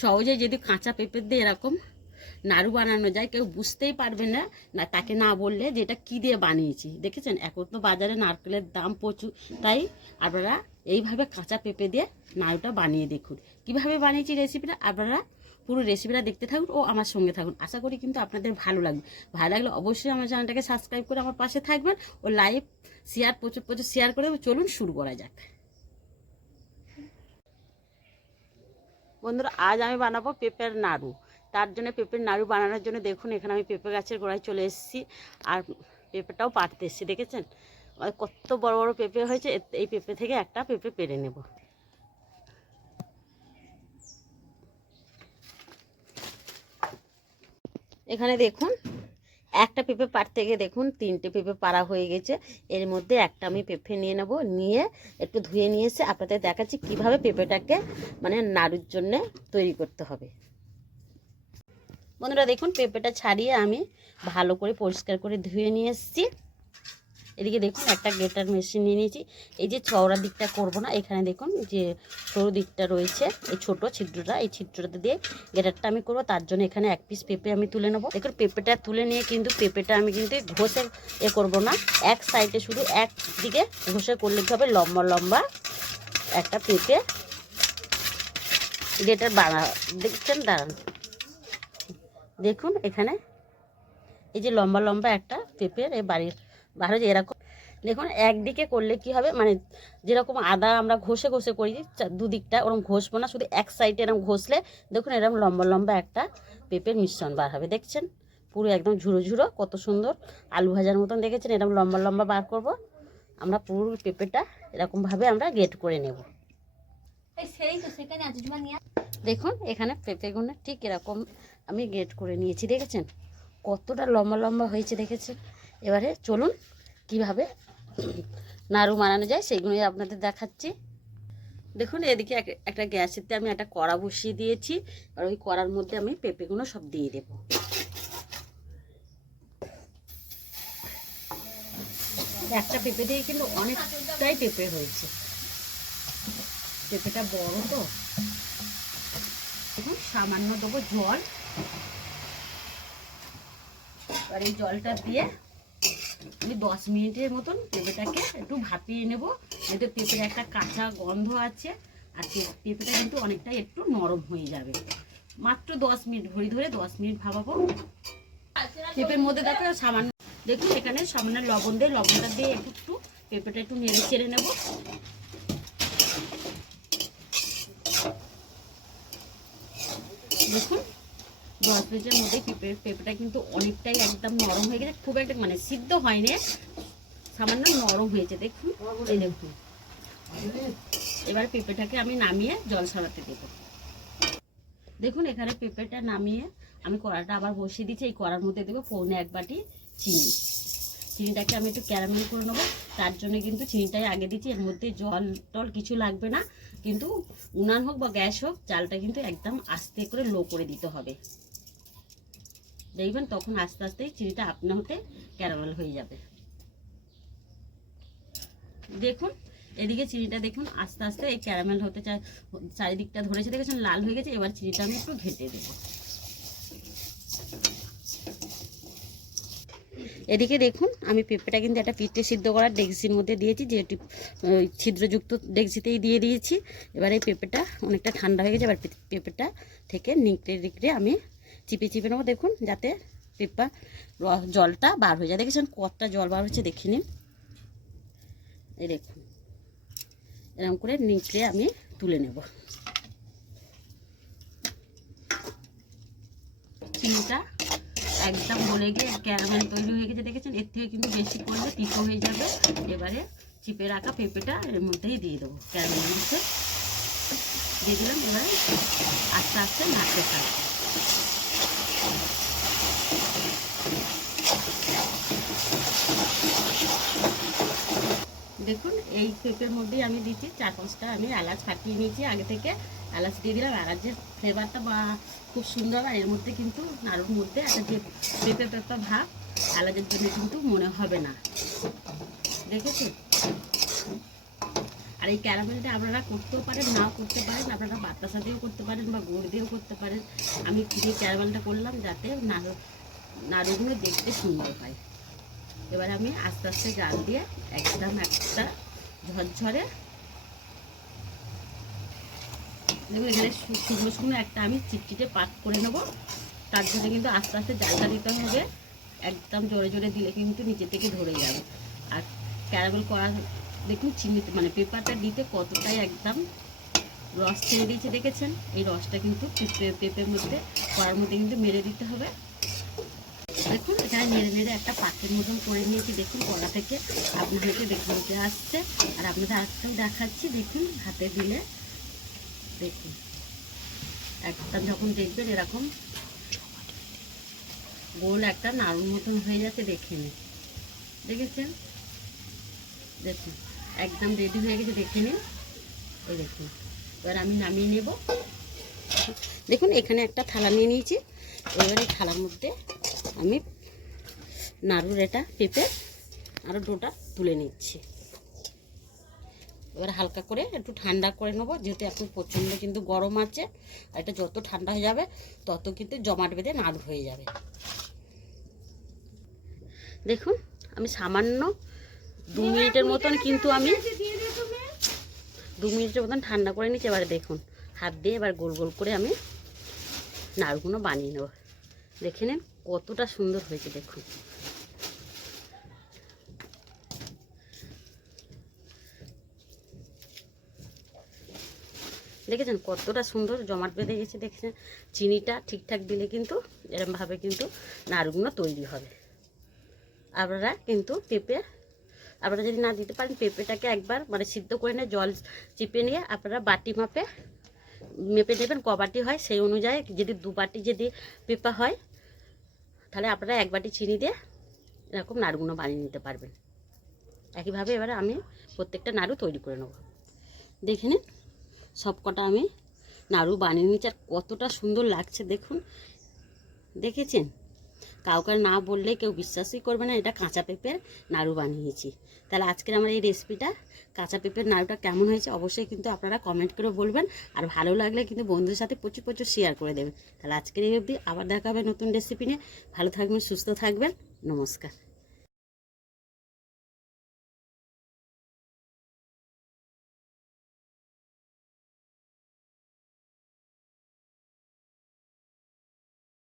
সহজে যদি কাঁচা পেঁপে দিয়ে এরকম নাড়ু বানানো যায়, কেউ বুঝতেই পারবে না না তাকে না বললে যে এটা কী দিয়ে বানিয়েছি। দেখেছেন? এখন তো বাজারে নারকেলের দাম প্রচুর, তাই আপনারা এইভাবে কাঁচা পেঁপে দিয়ে নাড়ুটা বানিয়ে দেখুন। কীভাবে বানিয়েছি রেসিপিটা আপনারা পুরো রেসিপিটা দেখতে থাকুন ও আমার সঙ্গে থাকুন। আশা করি কিন্তু আপনাদের ভালো লাগবে। ভালো লাগলে অবশ্যই আমার চ্যানেলটাকে সাবস্ক্রাইব করে আমার পাশে থাকবেন ও লাইভ শেয়ার প্রচুর প্রচুর শেয়ার করে চলুন, শুরু করা যাক। বন্ধুরা, আজ আমি বানাবো পেঁপের নাড়ু। তার জন্য পেঁপের নাড়ু বানানোর জন্য দেখুন, এখানে আমি পেঁপে গাছের গোড়ায় চলে এসেছি আর পেঁপেটাও পাড়তে এসেছি, দেখেছেন? কত বড় বড় পেঁপে হয়েছে এই পেঁপে থেকে একটা পেঁপে পেরে নেব। এখানে দেখুন একটা পেঁপে পাড়তে গিয়ে দেখুন তিনটে পেঁপে পাড়া হয়ে গেছে। এর মধ্যে একটা আমি পেঁপে নিয়ে নেব, নিয়ে একটু ধুয়ে নিয়ে এসে আপনাদের দেখাচ্ছি কীভাবে পেঁপেটাকে মানে নাড়ুর জন্যে তৈরি করতে হবে। বন্ধুরা দেখুন পেঁপেটা ছাড়িয়ে আমি ভালো করে পরিষ্কার করে ধুয়ে নিয়ে এসেছি। এদিকে দেখুন একটা গেটার মেশিন নিয়ে নিয়েছি। এই যে চওড়া দিকটা করব না, এখানে দেখুন যে সরু দিকটা রয়েছে, এই ছোট ছিদ্রটা, এই ছিদ্রটা দিয়ে গেটারটা আমি করব। তার জন্য এখানে এক পিস পেঁপে আমি তুলে নেব। দেখুন পেঁপেটা তুলে নিয়ে কিন্তু পেঁপেটা আমি কিন্তু ঘষে এ করব না। এক সাইডে শুধু এক দিকে ঘষে করলে কি হবে? লম্বা লম্বা একটা পেঁপে গেটার বানা, দেখছেন দাঁড়ান। দেখুন এখানে এই যে লম্বা লম্বা একটা পেঁপের এই বাড়ির বাইরে যে এরকম। দেখুন একদিকে করলে কি হবে? মানে যেরকম আদা আমরা ঘষে ঘষে করি দুদিকটা ওরকম ঘষবো না শুধু এক সাইডে এরকম ঘষলে দেখুন এরকম লম্বা লম্বা একটা পেঁপের মিশ্রণ বার হবে। দেখছেন? পুরো একদম ঝুড়ো ঝুড়ো কত সুন্দর। আলু ভাজার মতন দেখেছেন? এরকম লম্বা লম্বা বার করব। আমরা পুরো পেঁপেটা এরকমভাবে আমরা গেট করে নেব। দেখুন এখানে পেঁপেগুলো ঠিক এরকম আমি গেট করে নিয়েছি দেখেছেন? কতটা লম্বা লম্বা হয়েছে দেখেছেন? এবারে চলুন কীভাবে নাড়ু বানানো যায় সেইগুলোই আপনাদের দেখাচ্ছি। দেখুন, এদিকে এক- একটা গ্যাসেতে আমি একটা কড়া বসিয়ে দিয়েছি, আর ওই কড়ার মধ্যে আমি পেঁপেগুলো সব দিয়ে দেব। একটা পেঁপে দিয়ে কিন্তু অনেকটাই পেঁপে হয়েছে। পেঁপেটা বড় তো। দেখুন, সামান্য দেবো জল। আর এই জলটা দিয়ে দশ মিনিটের মতন পেঁপেটাকে একটু ভাপিয়ে নেব। এতে পেঁপের একটা কাঁচা গন্ধ আছে, আর পেঁপেটা কিন্তু অনেকটাই একটু নরম হয়ে যাবে। মাত্র দশ মিনিট, ঘড়ি ধরে দশ মিনিট ভাবাবো। পেঁপের মধ্যে দেখো সামান্য, দেখুন এখানে সামান্য লবণ দিয়ে, লবণটা দিয়ে একটু একটু পেঁপেটা একটু নেড়ে চেড়ে নেব। দেখুন মিনিটের মধ্যে পেঁপে পেঁপেটা কিন্তু অনেকটাই একদম নরম হয়ে গেছে। খুব একটা মানে সিদ্ধ হয়নি, সামান্য নরম হয়েছে। দেখুন, এই দেখুন। এবার পেঁপেটাকে আমি নামিয়ে জল ছাড়াতে দেব। দেখুন, এখানে পেঁপেটা নামিয়ে আমি কড়াটা আবার বসিয়ে দিচ্ছি। এই কড়ার মধ্যে দেবো পৌনে এক বাটি চিনি। চিনিটাকে আমি একটু ক্যারামেল করে নেব। তার জন্য কিন্তু চিনিটাই আগে দিচ্ছি। এর মধ্যে জল টল কিছু লাগবে না। কিন্তু উনান হোক বা গ্যাস হোক, চালটা কিন্তু একদম আস্তে করে লো করে দিতে হবে। দেখবেন তখন আস্তে আস্তে চিনিটা আপনা হতে ক্যারামেল হয়ে যাবে। দেখুন, এদিকে চিনিটা দেখুন, আস্তে আস্তে এই ক্যারামেল হতে চায় চারিদিকটা ধরেছে, দেখেছেন? লাল হয়ে গেছে, এবার চিনিটা আমি একটু ঘেটে দেবো। এদিকে দেখুন, আমি পেঁপেটা কিন্তু একটা পিঠে সিদ্ধ করার ডেকচির মধ্যে দিয়েছি যেটি ছিদ্রযুক্ত ডেকচিতেই দিয়ে দিয়েছি। এবার এই পেঁপেটা অনেকটা ঠান্ডা হয়ে গেছে, এবার পেঁপেটা থেকে নিকড়ে নিকড়ে আমি চিপে চিপে নেব, দেখুন, যাতে পেঁপা জলটা বার হয়ে যায়। দেখেছেন কতটা জল বার হচ্ছে দেখে নিন। এই দেখুন এরকম করে নিচে আমি তুলে নেব। চিনিটা একদম গলে গিয়ে ক্যারামেল তৈরি হয়ে গেছে, দেখেছেন? এর থেকে কিন্তু বেশি করলে তিতো হয়ে যাবে। এবারে চিপে রাখা পেঁপেটা এর মধ্যেই দিয়ে দেবো, ক্যারামেল মধ্যে দিয়ে দিলাম, এবারে আস্তে আস্তে নাড়তে থাকব। দেখুন, এই পেঁপের মধ্যেই আমি দিচ্ছি চার পাঁচটা। আমি এলাচ ফাটিয়ে নিয়েছি, আগে থেকে এলাচ দিয়ে দিলাম। এলাচের ফ্লেভারটা বা খুব সুন্দর আর এর মধ্যে কিন্তু নাড়ুর মধ্যে একটা যে পেঁপে পেঁপা ভাব, এলাচের জন্য কিন্তু মনে হবে না। দেখেছেন? আর এই ক্যারামেলটা আপনারা করতেও পারেন, নাও করতে পারেন, আপনারা বাতাসা দিয়েও করতে পারেন বা গুড় দিয়েও করতে পারেন। আমি যে ক্যারামেলটা করলাম যাতে নাড়ু, নাড়ুগুলো দেখতে সুন্দর হয়। এবার আমি আস্তে আস্তে জাল দিয়ে একদম একটা ঝরঝরে দেখুন এখানে শুকনো শুকনো একটা আমি চিটচিটে পাক করে নেব। তার জন্য কিন্তু আস্তে আস্তে জালটা দিতে হবে। একদম জোরে জোরে দিলে কিন্তু নিচে থেকে ধরে যাবে। আর ক্যারামেল করা দেখুন চিনি মানে পেপারটা দিতে কতটাই একদম রস ছেড়ে দিয়েছে, দেখেছেন? এই রসটা কিন্তু পেঁপে, পেঁপের মধ্যে করার মধ্যে কিন্তু মেরে দিতে হবে। দেখুন এখানে নেড়ে নেড়ে একটা পাখির মতন করে নিয়েছি। দেখুন, কলা থেকে আপনাদেরকে দেখে নিতে আসছে। আর আপনাদের আরেকটাও দেখাচ্ছি, দেখুন, হাতে দিলে। দেখুন, একদম যখন দেখবেন এরকম গোল একটা নাড়ুর মতন হয়ে যাচ্ছে, দেখে নিন। দেখেছেন? দেখুন, একদম রেডি হয়ে গেছে, দেখে নিন। এই দেখুন, এবার আমি নামিয়ে নেব। দেখুন, এখানে একটা থালা নিয়ে নিয়েছি। এবার এই থালার মধ্যে আমি নাড়ুর এটা পেঁপে আরও ডোটা তুলে নিচ্ছি। এবার হালকা করে একটু ঠান্ডা করে নেব, যেহেতু এখন প্রচণ্ড কিন্তু গরম আছে, আর এটা যত ঠান্ডা হয়ে যাবে, তত কিন্তু জমাট বেঁধে নাড়ু হয়ে যাবে। দেখুন, আমি সামান্য দু মিনিটের মতন কিন্তু আমি দু মিনিটের মতন ঠান্ডা করে নিচ্ছি। এবারে দেখুন, হাত দিয়ে এবার গোল গোল করে আমি নাড়ুগুলো বানিয়ে নেব। দেখে নিন। কতটা সুন্দর হয়েছে দেখুন। দেখেছেন কতটা সুন্দর জমাট বেঁধে গেছে, দেখেছেন? চিনিটা ঠিকঠাক দিলে কিন্তু এরমভাবে কিন্তু নাড়ুগুলো তৈরি হবে। আপনারা কিন্তু পেঁপে, আপনারা যদি না দিতে পারেন, পেঁপেটাকে একবার মানে সিদ্ধ করে নিয়ে জল চিপে নিয়ে আপনারা বাটি মাপে মেপে নেবেন, ক বাটি হয় সেই অনুযায়ী যদি দু বাটি যদি পেঁপা হয় তাহলে আপনারা এক বাটি চিনি দিয়ে এরকম নাড়ুগুলো বানিয়ে নিতে পারবেন। একইভাবে এবারে আমি প্রত্যেকটা নাড়ু তৈরি করে নেব। দেখে নিন, সব কটা আমি নাড়ু বানিয়ে নিচ্ছি আর কতটা সুন্দর লাগছে দেখুন। দেখেছেন? কাউকে না বললে কেউ বিশ্বাসই করবে না, এটা কাঁচা পেঁপের নাড়ু বানিয়েছি। তাহলে আজকের আমার এই রেসিপিটা কাঁচা পেঁপের নাড়ুটা কেমন হয়েছে অবশ্যই কিন্তু আপনারা কমেন্ট করে বলবেন, আর ভালো লাগলে কিন্তু বন্ধুদের সাথে প্রচুর প্রচুর শেয়ার করে দেবেন। তাহলে আজকের এই অবধি আবার দেখা হবে নতুন রেসিপি নিয়ে। ভালো থাকবেন, সুস্থ থাকবেন, নমস্কার।